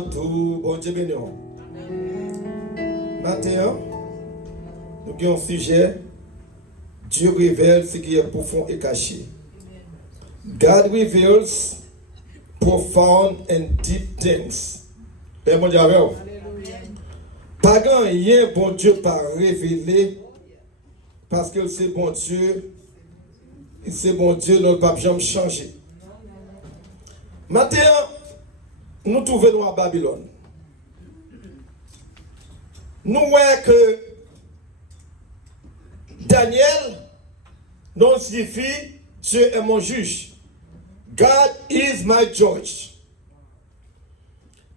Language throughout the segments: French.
Tout bon Dieu béni. Maintenant, nous avons un sujet. Dieu révèle ce qui est profond et caché. God reveals profound and deep things. Père mon Dieu, pas grand rien bon Dieu pas révélé parce que c'est bon Dieu. C'est bon Dieu, notre pape jamais changé. Maintenant, nous trouvons à Babylone. Nous voyons que Daniel non signifie Dieu est mon juge. God is my judge.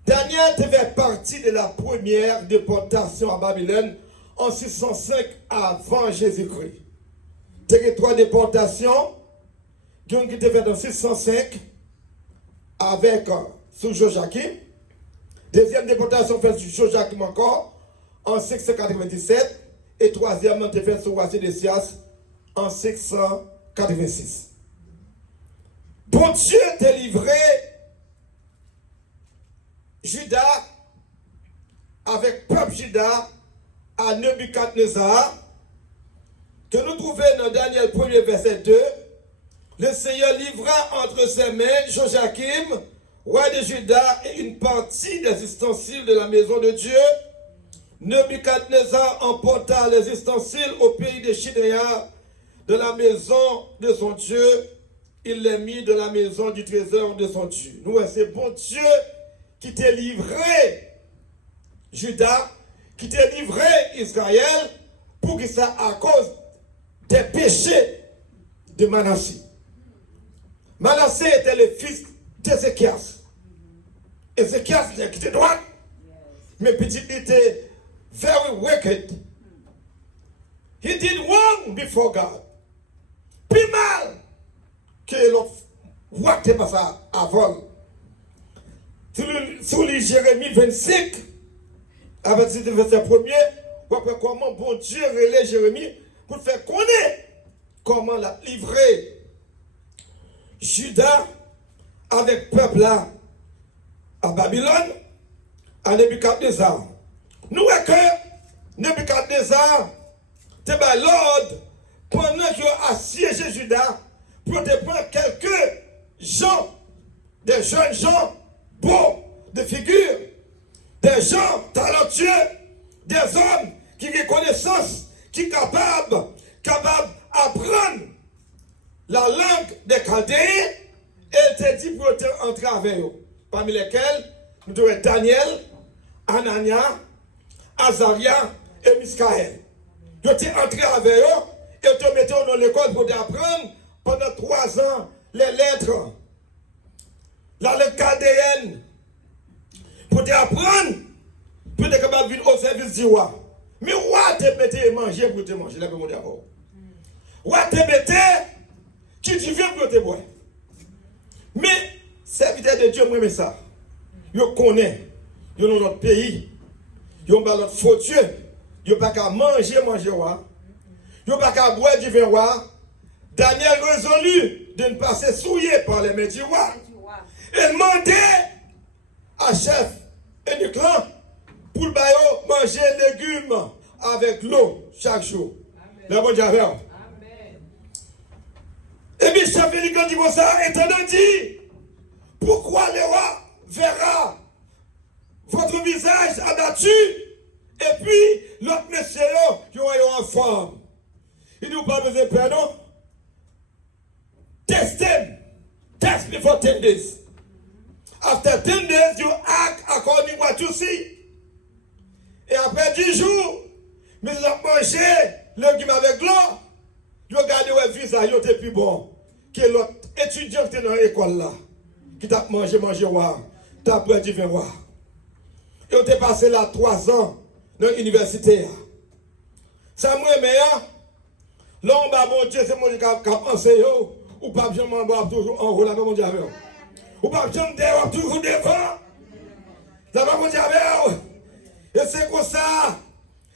Daniel fait partie de la première déportation à Babylone en 605 avant Jésus-Christ. Il y a 3 déportations qui ont été faites en 605 avec sous Joachim. Deuxième déportation faite sous Joachim encore en 697 et troisièmement faite sous Roi Sédécias en 686. Bon Dieu t'a livré Juda avec peuple Juda à Nebuchadnezzar que nous trouvons dans Daniel 1er verset 2. Le Seigneur livra entre ses mains Joachim, roi de Juda, et une partie des ustensiles de la maison de Dieu. Nebuchadnezzar emporta les ustensiles au pays de Chidéa, de la maison de son Dieu. Il les mit de la maison du trésor de son Dieu. Nous, c'est bon Dieu qui t'a livré Juda, qui t'a livré Israël, pour que ça à cause des péchés de Manassé. Manassé était le fils d'Ézéchias. Ézéchias était droit, mais petit était very wicked. He did wrong before God. Plus mal que l'autre roi qui passé avant. Sous les Jérémie 25, avec ce verset premier, on voit comment bon Dieu relève Jérémie pour faire connaître comment l'a livré Juda avec peuple là à Babylone, à Nebuchadnezzar. Nous voyons que Nebuchadnezzar était l'ordre pendant qu'il a assiégé Juda pour te prendre quelques gens, des jeunes gens beaux de figure, des gens talentueux, des hommes qui ont connaissance, qui sont capables d'apprendre la langue des Chaldéens, elle te dit pour entrer avec eux. Parmi lesquels, nous avons Daniel, Anania, Azaria et Miskaël. Ils ont entré avec eux et ils te mettaient dans l'école pour apprendre pendant 3 ans les lettres, la langue chaldéenne, pour apprendre, pour être capable de venir au service du roi. Mais le roi te mettait manger pour te manger, là, comme d'abord. Le roi te mettait qui tu viens pour te boire. Mais, serviteur de Dieu, moi, mais ça. Yo connaît. Yo dans notre pays. Yo dans notre faux Dieu. Yo pas qu'à manger roi. Yo pas qu'à boire du vin roi. Daniel résolut de ne pas se souiller par les mains du roi. Il demandait à chef et du clan pour manger légumes avec l'eau chaque jour. Le bon Dieu. Et puis, chef Vélican dit comme ça, étonnant dit, pourquoi le roi verra votre visage abattu, et puis l'autre monsieur, qui est en forme. Il nous parle de père, non? Test him. Test me for 10 days. After 10 days, you act according to what you see. Et après 10 jours, mais ils ont mangé légumes avec l'eau. Vous regardez le visage, il était plus bon que l'autre étudiant qui était dans l'école là, qui t'a mangé, t'a pris du vin roi. Et on était passé là 3 ans dans l'université. Ça moi meilleur. L'homme, bon Dieu, c'est moi qui a pensé, ou pas bien m'en toujours en haut là, mon Dieu. Ou pas bien me toujours devant. Ça va, mon Dieu. Et c'est comme ça,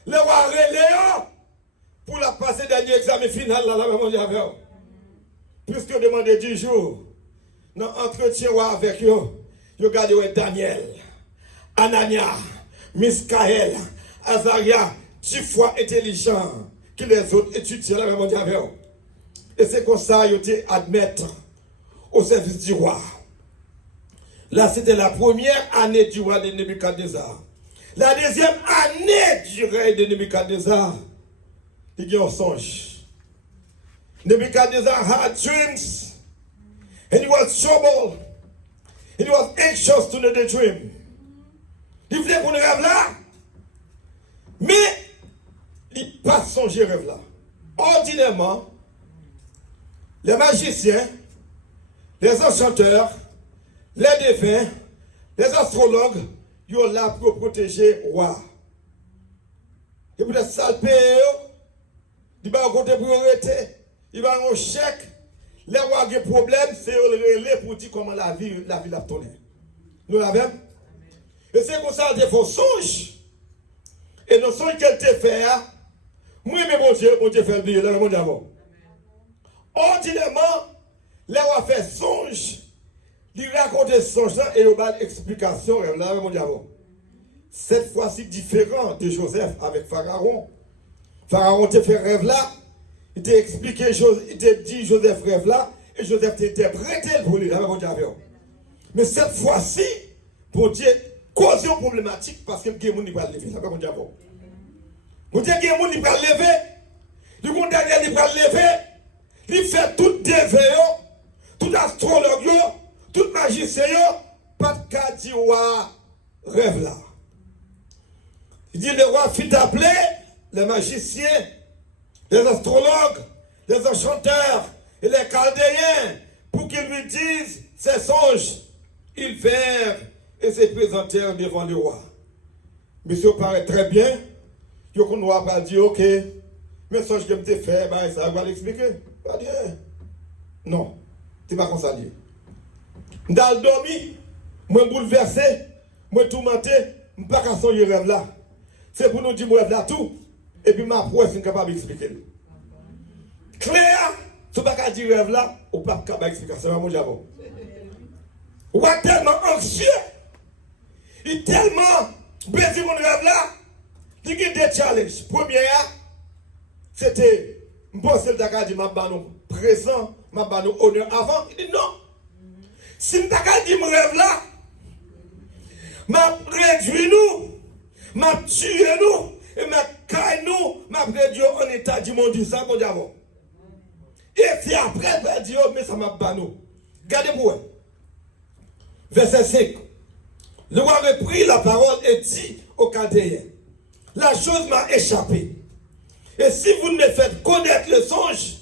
le roi relève pour la passer dernier examen final là, mon Dieu. Puisque demandé 10 jours, dans l'entretien avec eux, vous regardez Daniel, Anania, Miskaël, Azaria, 10 fois intelligents que les autres étudiants la même avec eux. Et c'est comme ça qu'ils ont été admettre au service du roi. Là, c'était la première année du roi de Nebuchadnezzar. La deuxième année du règne de Nebuchadnezzar, il y a un songe. Nebuchadnezzar had dreams, and he was troubled, and he was anxious to know the dream. Il voulait qu'on rêve là, mais il n'a pas songé rêve là. Ordinairement, les magiciens, les enchanteurs, les défunts, les astrologues, ils sont là pour protéger le roi. Et pour être salpé, il va côté priorité, il va un chèque. Les rois qui ont des problèmes, c'est le relais pour dire comment la vie a tourné. Nous l'avons. Et c'est comme ça qu'il faut songe. Et nous songe qu'elle te fait, moi, mais mon Dieu fait oublier, là, mon Dieu avant. Ordinairement, les rois font songe. Il raconte ce songe-là et il y a une explication, là, mon Dieu avant. Cette fois-ci, différent de Joseph avec Pharaon. Pharaon te fait rêve là. Il t'a expliqué, il t'a dit Joseph rêve là, et Joseph t'a interprété pour lui, là, mon Dieu. Mais cette fois-ci, pour Dieu, cause une problématique parce que le gens ne peut pas lever, ça va, mon Dieu. Mon Dieu, les gens ne peuvent pas lever, le monde Daniel ne peut pas lever, il fait tout déveillé, tout astrologue, tout magicien, pas de cas dit rêve là. Il dit le roi fit appeler les magiciens, les astrologues, les enchanteurs et les chaldéens pour qu'ils lui disent ses songes. Ils vinrent et se présentèrent devant le roi. Monsieur paraît très bien. Il ne va pas dire, ok, mais songe que je fait, ça va l'expliquer. Pas bien. Non, tu ne vas pas comme ça dire. Dans le dormi, moi bouleversé, moi tourmenté, je ne peux pas songer rêve là. C'est pour nous dire, moi rêve là tout. Et puis ma preuve, c'est capable d'expliquer. Claire, tu ne peux pas dire rêve là, ou pas capable d'expliquer. C'est mon Dieu. Ou est tellement anxieux, il est tellement besoin de mon rêve là, il y a des challenges. Première, c'était, bon, c'est le Dakar dit, ma banou présent, ma banou honneur avant. Il dit non. Si je ne dis mon rêve là, m'a réduit nous, m'a tué nous, et m'a caillé nous, m'a réduit en état du monde, ça, mon diable. Et puis après, m'a dit, mais ça m'a banou. Regardez-moi. Verset 5. Le roi reprit la parole et dit aux Chaldéens, la chose m'a échappé. Et si vous ne me faites connaître le songe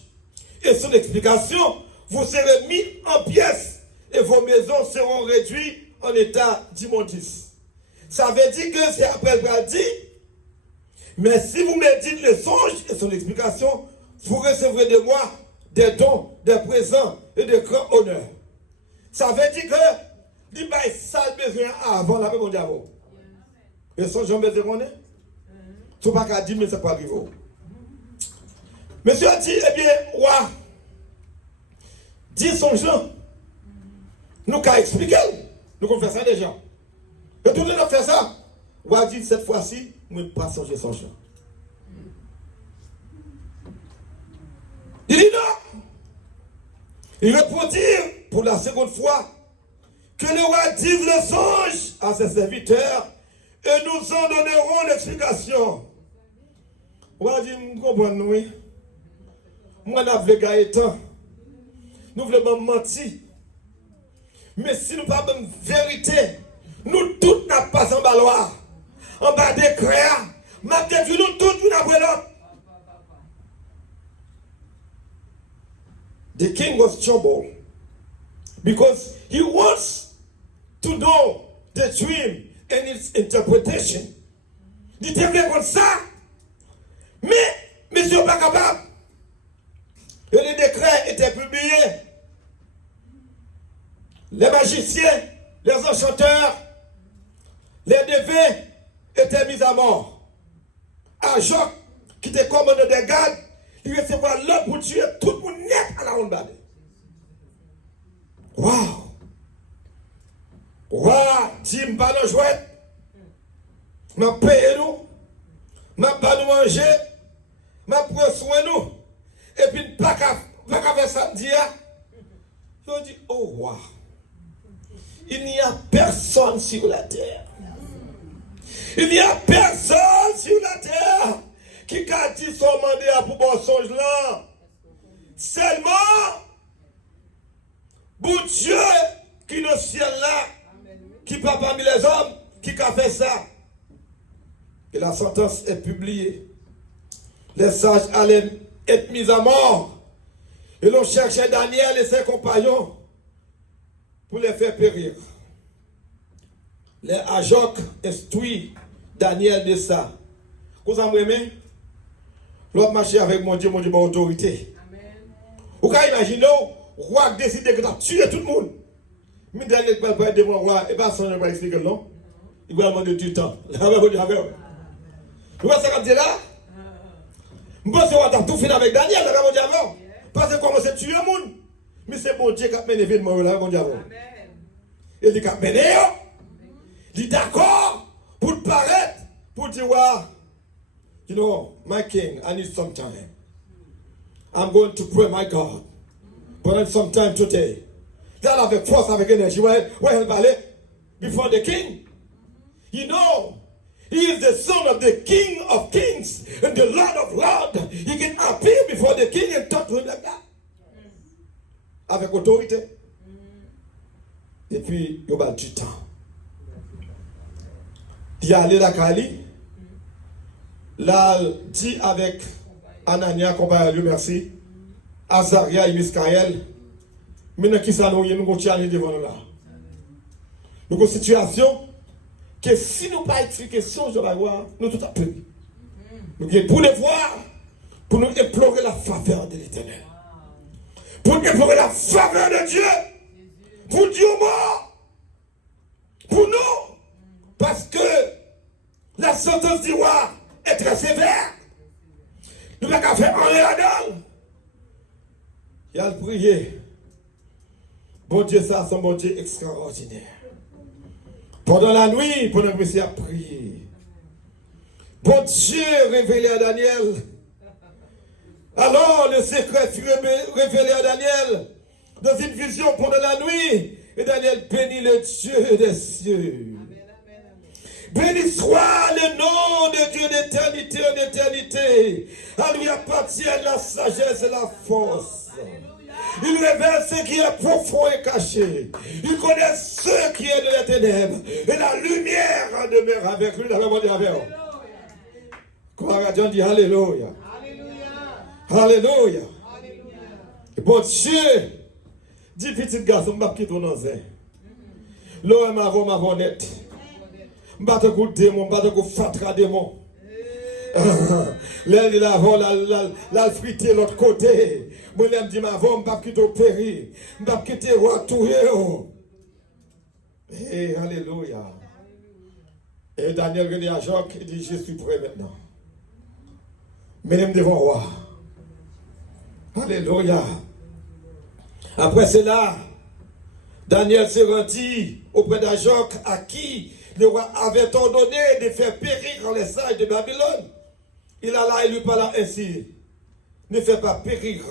et son explication, vous serez mis en pièces et vos maisons seront réduites en état d'immondice. Ça veut dire que c'est après le dit, mais si vous me dites le songe et son explication, vous recevrez de moi des dons, des présents et de grands honneurs. Ça veut dire que il va ça besoin avant la même diable. Et son Jean besoin est. Tu pas qu'à dire mais c'est pas arrivé. Monsieur a dit eh bien ouais. Dis son Jean. Nous qu'à expliquer. Nous qu'on fait ça déjà. Et tout le monde fait ça. On a dit cette fois-ci, nous ne pas changer son Jean. Il dit non. Il répondit pour la seconde fois que le roi dise le songe à ses serviteurs et nous en donnerons l'explication. On va dire, nous comprenons, oui. Moi, je veux gagner temps. Nous voulons mentir. Mais si nous parlons de vérité, nous tous n'avons pas en baloir. En bas des créas, nous tous, nous n'avons pas. The king was troubled because he wants to know the dream and its interpretation. Il était bien comme ça, mais monsieur pas capable. Et les décrets étaient publiés. Les magiciens, les enchanteurs, les défaits étaient mis à mort. Ajoc, qui était commandant des gardes, il recevait l'homme pour tuer tout le monde net à la ronde. Waouh! Waouh! Dis-moi pas non jouet. m'a payé nous, m'a pas nous manger, m'a prendre soin nous, et puis pas qu'à faire samedi. Je dis, oh wow, il n'y a personne sur la terre. Il n'y a personne sur la terre qui a dit son mandat pour bon songe là. Seulement, bon Dieu qui est dans le ciel là, qui pas parmi les hommes, qui a fait ça. Et la sentence est publiée. Les sages allaient être mis à mort. Et l'on cherchait Daniel et ses compagnons pour les faire périr. Les Ajok instruit Daniel de ça. Vous en aimez? L'autre marché avec mon Dieu, mon autorité. Vous pouvez imaginer, le roi décide que tu as tué tout le monde. Mais Daniel ne peut pas aider mon roi, et pas sans ne pas expliquer non. Il va demander du temps. Vous voyez ce qu'on dit là? Je pense qu'on va tout finir avec Daniel, là, mon Dieu avant. Parce que comment c'est tuer le monde. Mais c'est bon Dieu qui a mené l'événement là, mon Dieu avant. Et il a mené, il est d'accord pour te paraître, pour dire, you know, my king, I need some time. I'm going to pray, my God. But I need some time today. That avec force, avec énergie. Where he'll parler? Before the king. You know, he is the son of the king of kings and the lord of lords. He can appear before the king and talk to him like that. Avec autorité. Et puis, il y a du temps. Il y a allé la Kali. Là, dit avec Anania, compagnie lui, merci. Azaria et Miskaël. Maintenant, qui ça nous y est, nous continuons devant nous là. Nous avons une situation que si nous pas expliquer question, je vais voir, nous tout appris. Nous avons pour le voir, pour nous implorer la faveur de l'Éternel. Pour implorer la faveur de Dieu. Pour Dieu mort. Pour nous. Parce que la sentence du roi est très sévère. Nous n'avons qu'à faire un réadol. Il a prié. Bon Dieu, ça, c'est un bon Dieu extraordinaire. Pendant la nuit, pendant que monsieur a prié, bon Dieu révélé à Daniel. Alors le secret fut révélé à Daniel dans une vision pendant la nuit. Et Daniel bénit le Dieu des cieux. Béni soit le nom de Dieu d'éternité en éternité. À lui appartient la sagesse et la force. Il révèle ce qui est profond et caché. Il connaît ce qui est de la ténèbres. Et la lumière demeure avec lui. Gloire à Dieu, dit Alléluia. Alléluia. Et bon Dieu, dit petit garçon, je vais quitter ton nom. L'homme m'a net. Je vais te goûter démon, je vais te goûter fatra démon. Là, il a frité l'autre côté. Moi, il me dit, ma voix, je ne vais pas quitter au péri. Je ne vais pas quitter au roi tout. Et alléluia. Et Daniel vient à Jacques, il dit, je suis prêt maintenant. Mesdames devant le roi. Alléluia. Après cela, Daniel s'est rendu auprès d'Ajok à qui le roi avait ordonné de faire périr les sages de Babylone. Il alla et lui parla ainsi. Ne fais pas périr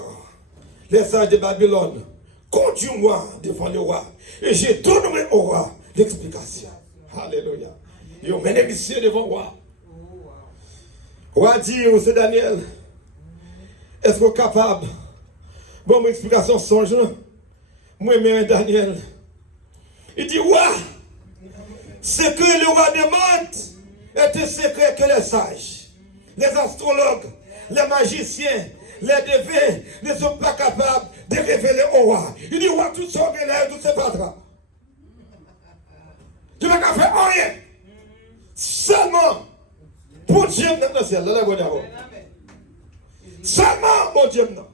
les sages de Babylone. Conduis-moi devant le roi. Et je donnerai au roi l'explication. Alléluia. Il a mené monsieur devant le roi. Le roi dit, c'est Daniel. Est-ce que vous êtes capable? Bon, mon explication songe. Moi, même Daniel. Il dit, ouais. Ce que le roi demande est un secret que les sages, les astrologues, les magiciens, les devins ne sont pas capables de révéler au roi. Il dit, roi, tout ça, tout ce patras. Tu n'as qu'à faire rien. Seulement, pour Dieu, dans le ciel, seulement, mon Dieu, non.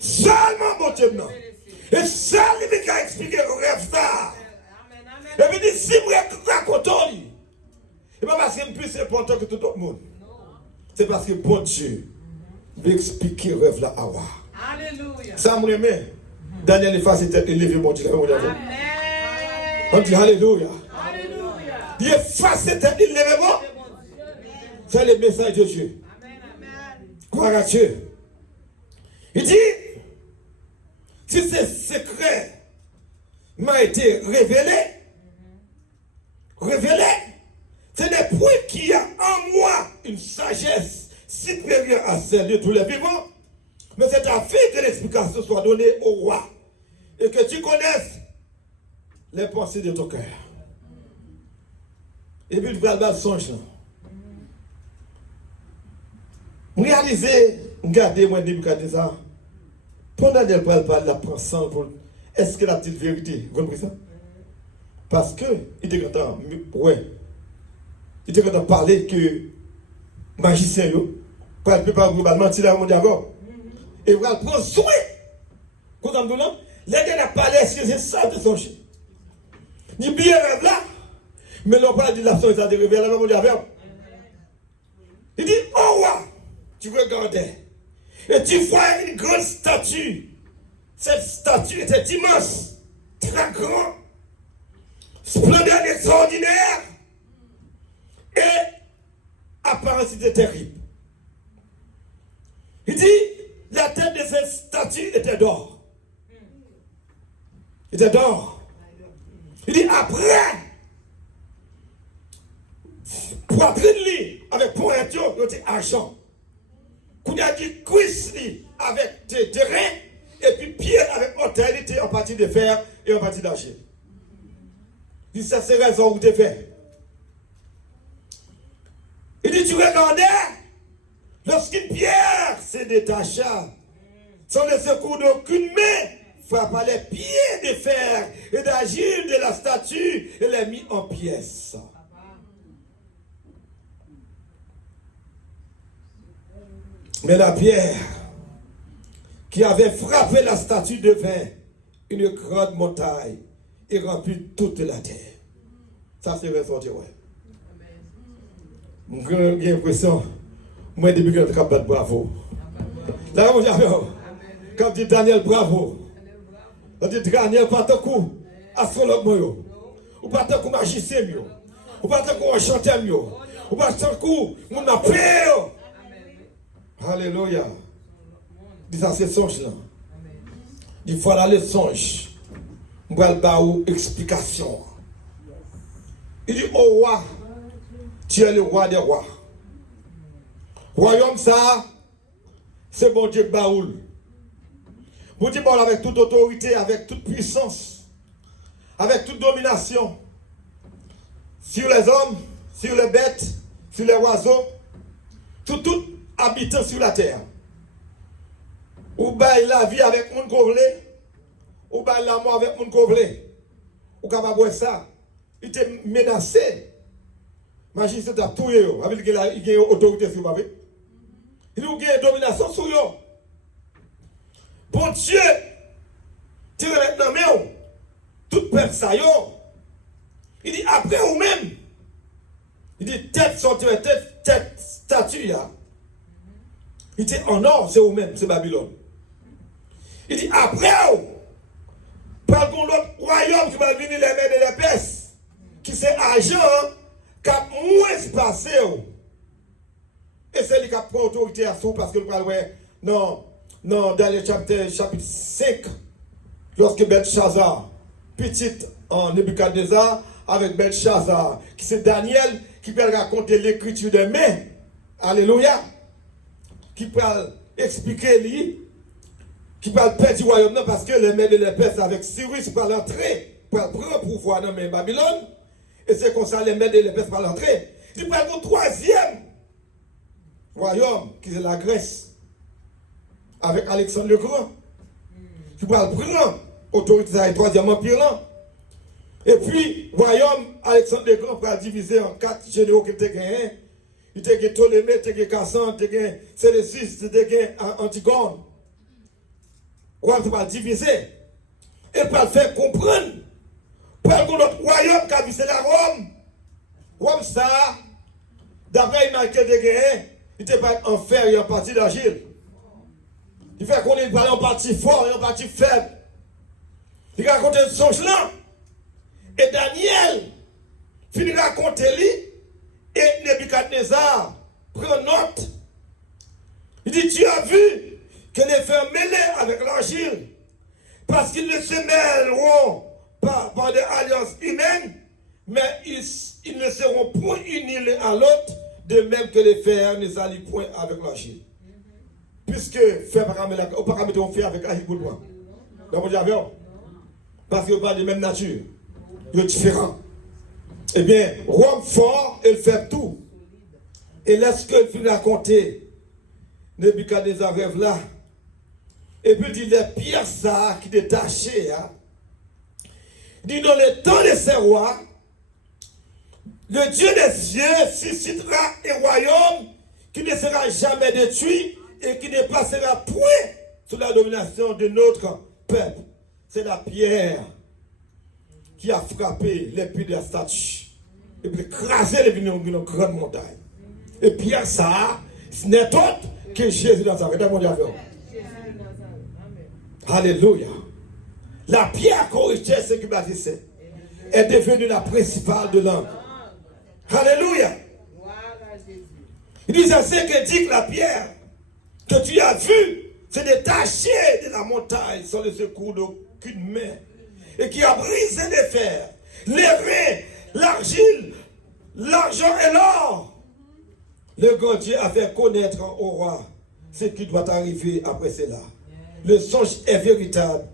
Seulement, mon Dieu, non. Et ça, il m'a expliqué le rêve ça. Et puis, dit, si vous racontez, et pas parce que c'est plus important que tout le monde. C'est parce que bon Dieu veut expliquer le rêve là à moi. Alléluia. Ça me remet. Daniel est facile de lever mon Dieu. Amen. On dit Alléluia. Alléluia. Il est facile de lever mon C'est le message de Dieu. Gloire à Dieu. Il dit, si ce secret m'a été révélé, ce n'est point qu'il y a en moi une sagesse supérieure à celle de tous les vivants, mais c'est afin que l'explication soit donnée au roi et que tu connaisses les pensées de ton cœur. Et puis tu vas le songe là. Réalisez, regardez moi Nebuchadnezzar. Pendant qu'elle parle, la pensant pour est-ce que la petite vérité, vous comprenez ça? Parce que il était content, ouais. Il était content de parler que magicien yo, pas peut pas mentir là mon d'accord. Et vous allez prendre soin. Quand on dit là, les gars n'a parlé est-ce que c'est ça de son chien. Ni bien rêve là, mais l'on parle de l'absence de révéler mon d'accord. Il dit oh roi, tu regardais et tu vois une grande statue. Cette statue était immense, très grande, splendide, extraordinaire et apparence était terrible. Il dit la tête de cette statue était d'or. Il était d'or. Il dit après, poitrine avec pointure, il était argent. Qu'on a dit cuisse avec des terrains et puis pied avec mortalité en partie de fer et en partie d'argent. Il dit ça c'est raison où tu fais. Il dit tu regardais lorsqu'une pierre se détacha sans le secours d'aucune main frappa les pieds de fer et d'agir de la statue et les mit en pièces. Mais la pierre qui avait frappé la statue devint une grande montagne et remplit toute la terre. Ça c'est ressorti, ouais. J'ai l'impression, moi depuis que je suis battre bravo. Là, mon j'avais, quand dit Daniel bravo, on dit Daniel pas tant coup, astrologue moi, ou pas tant coup magicien mieux, ou pas tant coup chanteur mieux, ou pas tant coup mon appel. Alléluia. Dis ça c'est songe là. Il faut aller le songe. On va le faire une explication. Il dit au roi, tu es le roi des rois. Royaume ça, c'est bon Dieu Baoul. Bon Dieu Baoul avec toute autorité, avec toute puissance, avec toute domination. Sur les hommes, sur les bêtes, sur les oiseaux, tout habitant sur la terre. Ou bail la vie avec mon couvlé, ou bail la mort avec mon couvlé. Ou capable de ça. Il était menacé. Magistrat a tout yo, avec il a une autorité sur lui. Il a une domination sur yo. Bon Dieu, tu es dans main, tout peuple ça yo. Il dit après ou même. Il dit tête sortie, tête statue là. Il dit en or, c'est vous-même, c'est Babylone. Il dit après, par contre, l'autre royaume qui va venir les mains de la Perse, qui c'est argent, qui a moins passé. Et c'est lui qui a pris autorité à sous parce que le non, dans le chapitre 5, lorsque Belshazzar, petite en Nebuchadnezzar, avec Belshazzar, qui c'est Daniel, qui peut raconter l'écriture des mains. Alléluia. Qui peut expliquer lui, qui peut perdre du royaume parce que les maîtres de les Perses avec Cyrus pour l'entrer, pour prendre pouvoir dans Babylone, et c'est comme ça les maîtres de les Perses pour l'entrer. Il peut le troisième royaume, qui est la Grèce, avec Alexandre le Grand, qui peut le prendre autorité à troisième empire là. Et puis, royaume Alexandre le Grand pour diviser en 4 généraux qui étaient gagnés. Il y a Ptolémée, il y a Cassandre, il y a Sélécis, il y a Antigone. On va diviser. Et pour le faire comprendre, pour notre royaume qui a visé la Rome, Rome ça, d'après une enquête de guerre, il n'était pas en fer et en partie d'argile. Il fait qu'on est en partie fort et en partie faible. Il raconte une songe là. Et Daniel finit de raconter lui. Et Nebuchadnezzar prend note. Il dit, tu as vu que les frères mêlés avec l'argile, parce qu'ils ne se mêleront pas par des alliances humaines, mais ils ne seront point unis l'un à l'autre, de même que les fers ne s'allient point avec l'argile. Puisque fer pas mettre un fer avec l'argile pour moi. Dans mon avion. Parce qu'ils pas de même nature. Ils sont différents. Eh bien, Rome fort, il fait tout. Et lorsqu'il finit raconter, Nebuchadnezzar rêve là. Et puis il dit, les pierres ça qui détachaient, hein, dit dans le temps de ces rois, le Dieu des cieux suscitera un royaume qui ne sera jamais détruit et qui ne passera point sous la domination de notre peuple. C'est la pierre qui a frappé les pieds de la statue et puis écrasé les vignes d'une grande montagne. Et pierre ça, ce n'est autre que Jésus dans sa vie. Alléluia. La pierre corrigée, ce qui bâtissait, est devenue la principale de l'homme. Alléluia. Il dit, c'est que dit que la pierre que tu as vue se détacher de la montagne sans le secours d'aucune main et qui a brisé les fers, les reins, l'argile, l'argent et l'or. Le grand Dieu a fait connaître au roi ce qui doit arriver après cela. Le songe est véritable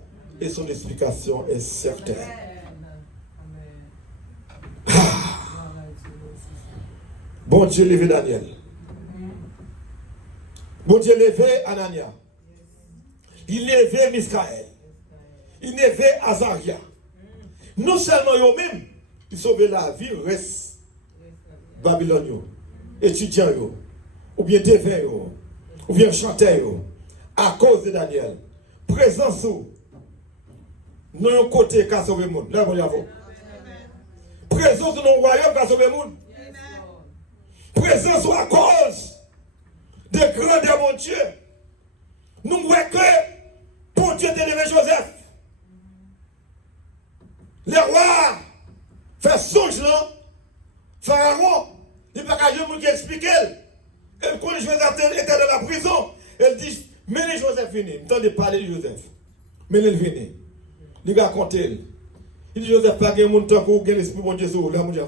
et son explication est certaine. Ah. Bon Dieu levé Daniel. Bon Dieu levé Anania. Il levé Misaël. Il levé Azaria. Non seulement eux-mêmes, ils sauvent la vie, reste Babylone, étudiants, ou bien devins, ou bien chanteurs, à cause de Daniel. Présence où nous avons côté qui a sauvé le monde. Là, vous avez. Présence de nos royaumes qui a sauvé le monde. Présence à cause de grandeur, mon Dieu. Nous voyons que pour Dieu d'élever Joseph. Les rois fait songe là. Pharaon, il n'y a pas qu'à qui expliquer. Et quand Joseph était dans la prison, elle dit, menez Joseph venez. Il de parler de Joseph. Menez le venez. Il va compter. Il dit Joseph pas qu'il y a un temps pour gagner l'esprit de Dieu sur là, mon Dieu.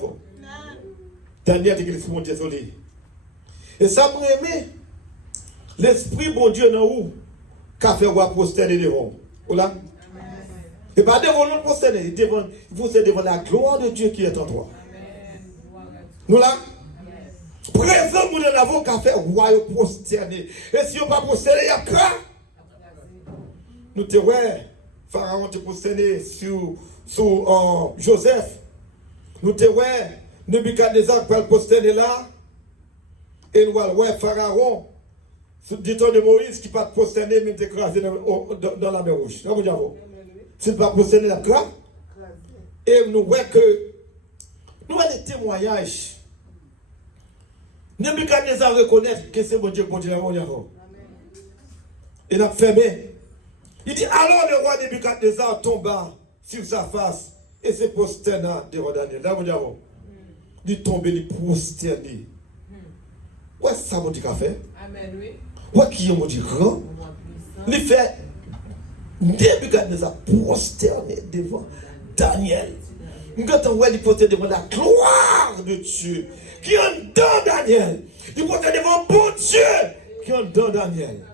Daniel dit que l'esprit de Dieu sur lui. Et ça me remet. L'esprit bon Dieu dans où? Qu'a fait voir prosterner devant. Voilà. Et pas devant l'autre prosterner. Il faut se devant la gloire de Dieu qui est en toi. Nous là. Présent, nous l'avons qu'à faire roi prosterner. Et si on ne pas prosterner, il y a quoi? Nous te ouais. Pharaon te prosterner sur Joseph. Nous te ouais. Nebuchadnezzar peut prosterner là. Et nous ouais Pharaon. Du temps de Moïse qui ne pas prosterner, mais t'écraser dans la mer rouge. Là, vous dites, s'il ne pas prosterner la craque. Et nous voyons que nous avons des témoignages. Nebuchadnezzar reconnaît que c'est mon Dieu, mon Dieu, mon Dieu. Il a fermé. Il dit, alors le roi Nebuchadnezzar tomba sur sa face et se prosterna devant Daniel. Là, vous dites, il tombe, il prosterné. Ouais, ça mon Dieu qu'a fait. Amen, oui. Ouais, qui est mon Dieu grand. Il fait Nebuchadnezzar prosterné devant Daniel. Quand on voit, il prosterné devant la gloire de Dieu qui est dans Daniel. Il prosterné devant bon Dieu qui est dans Daniel.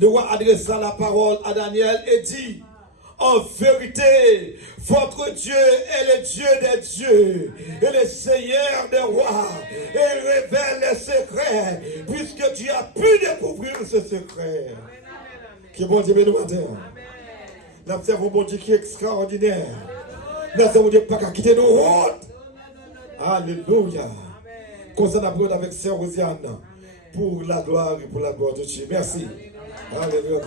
Le roi adressa la parole à Daniel et dit, en vérité, votre Dieu est le Dieu des dieux et le Seigneur des rois. Et il révèle les secrets, puisque tu as pu découvrir ce secret. Qui est bon Dieu, nous matin. Nous avons un bon Dieu qui est extraordinaire. Nous avons un Dieu qui n'a pas quitté nos routes. Alléluia. Comme ça, nous avons avec Sœur Rosiane pour la gloire et pour la gloire de Dieu. Merci. Alléluia.